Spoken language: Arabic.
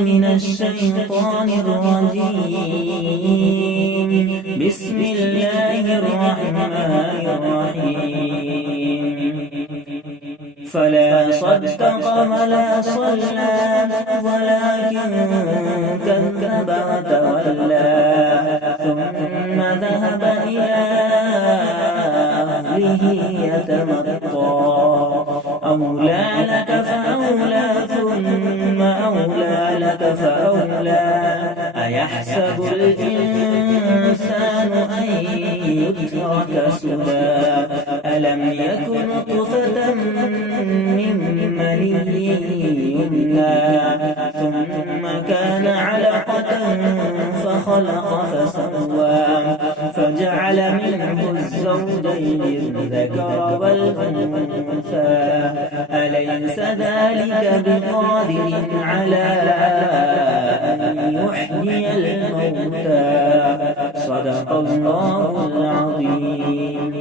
من الشيطان الرجيم. بسم الله الرحمن الرحيم. فلا صدق ولا صلى ولكن كذب وتولى ثم ذهب إلى أهله يتمطى أولى لك فأولى ثم أولى لك فأولى أيحسب الإنسان أن يترك سدى ألم يكن نطفة من مني يمنى ثم كان علقة فخلق فسوى فجعل منه الزوجين الذكر والأنثى أليس ذلك بقادر على أن يحيي الموتى صدق الله العظيم.